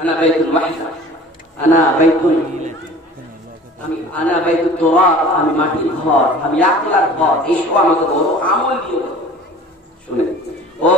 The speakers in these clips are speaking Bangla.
আনা বাইতুল মাহজা, আনা বাইতুল, আনা বাইতুল তুরাব, আমি মাটির ঘর, আমি আকলার ঘর। এইসব আমাকে বড় আমল দিয়ে শুনে ও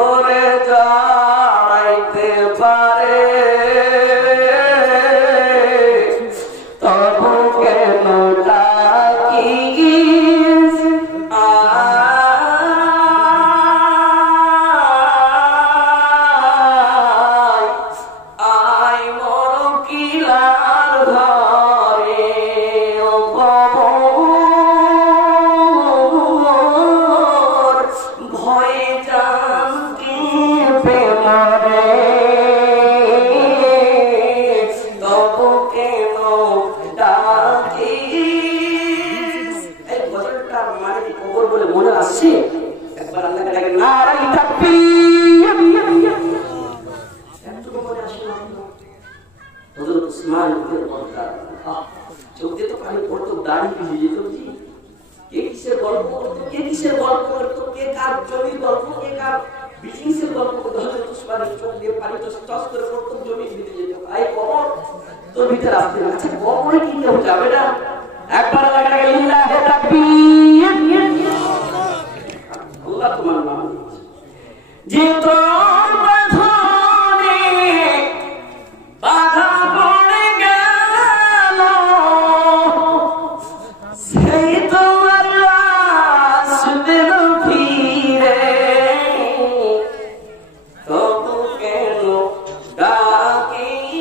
ভিতরে জড়াইতে পারে তবু কেন ডাকিস আয় মোর কিলার ঘরে ও কবর ভয়ে জান কেঁপে মরে তবু কেন ডাকিস। এই গজলটার মানে কি কবর বলে মনে আসছে? একবার আল্লাহকে ডাকেন নারাই তাকবীর। এতটুকু মনে আসে না? হযরত উসমান ইবনে আফফান চোখ দিয়ে তো পানি পড়তো, দাড়ি ভিজে যেত। কে কিসের গল্প করতো, কে কিসের গল্প করতো, কে কার জমির গল্প, কে কার বিজনেসের গল্প করতো। হযরত উসমানের চোখ দিয়ে পানি টস টস করে পড়তো, জমি ভিজে যেত। আই কবর তোর ভিতরে আসতে না। আচ্ছা কবরে কি কেউ যাবে না? একবার লাগে লিল্লাহি তাকবীর। আল্লাহ তোমার নাম যে তোর বাঁধনে বাধা পড়ে গেল সেই তোমার আসবে না ফিরে তবু কেন ডাকিস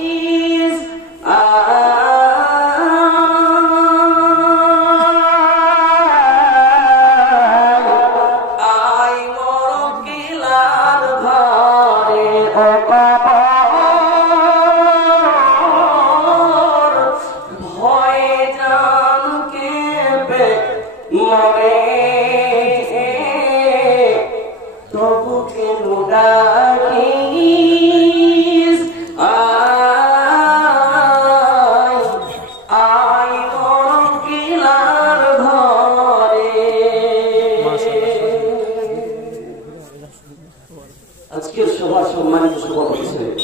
আয় মোর কিলার ঘরে ও কবর ভয়ে জান কেঁপে মরে তবু কেন ডাকিস আয় মোর কিলার ঘরে। আজকের সভা সম্মানিত সভাপতি ছিলেন